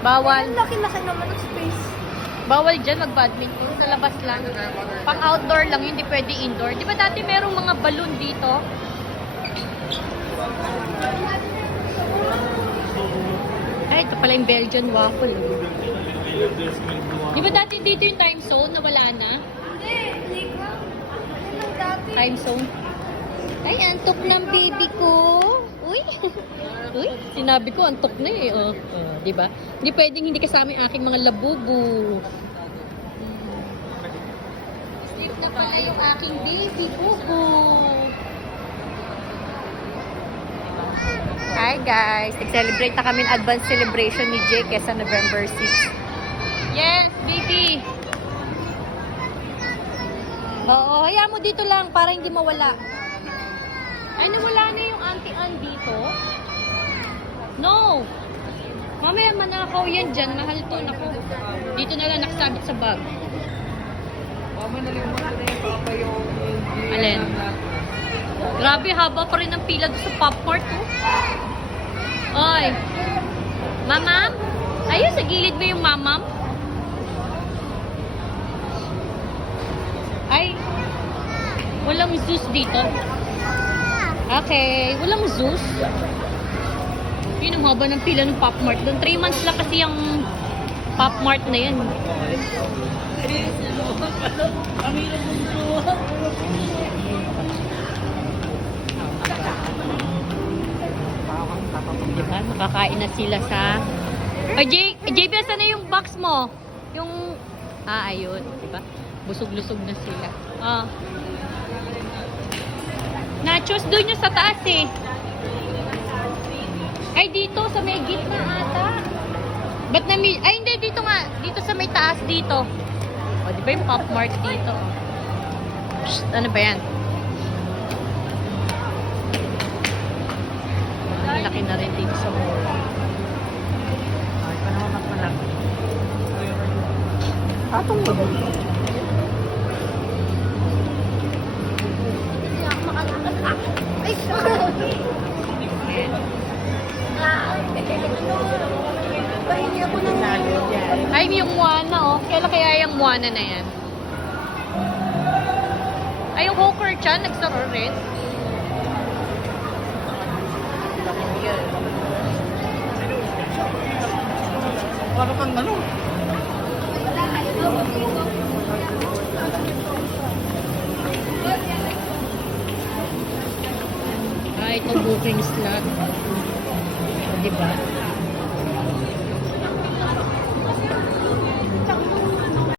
Bawal. Ang laki-laki naman ng space. Bawal dyan mag-badminton. Sa labas lang. Pang outdoor lang, hindi pwede indoor. Di ba dati merong mga balloon dito? Ay, ito pala yung Belgian waffle. Di ba dati dito yung time zone na wala na? Hindi, playground. Ano lang dati? Time zone. Ay, antok ng baby ko. Uy. Uy, sinabi ko antok na eh. Oh, di ba? Hindi pwedeng hindi kasama yung aking mga labubu. Sleep na pala yung aking baby kuko. Hi guys, nag-celebrate na kami ng advance celebration ni Jake sa November 6. Yes, baby. Oo, hayaan mo dito lang para hindi mawala. Ay, nawala na yung Auntie Ann dito. No! Mamaya manakaw yan dyan. Mahal to. Naku. Dito na lang nakasabit sa bag. Alin? Grabe, haba pa rin ang pila doon sa Pop Mart. Oh. Oy! Mamam? Ayun, sa gilid mo yung mamam? Ay! Walang Zeus dito. Okay, walang Zeus. Yun ang haba ng pila ng Pop Mart. Doon 3 months lang kasi yung Pop Mart na yan. Diba? Makakain na sila sa... Ay, JB, saan na yung box mo? Yung... ayun. Diba? Busog-lusog na sila. Nachos doon yung sa taas eh. Ay, dito sa may gitna ata. Ba't ay, hindi, dito nga. Dito sa may taas dito. O, di ba yung Pop Mart dito? Psst, ano ba yan? Laki na rin dito sa mall. Ay, panawamak mo lang. Atong ba? Ay, sorry. Pahingi ako ng Ay, yung Moana, oh. Kailan kaya yung Moana na yan? Ay, yung Hawker Chan, nagsaro rin. Para kang ano? Ito booking slot. Diba?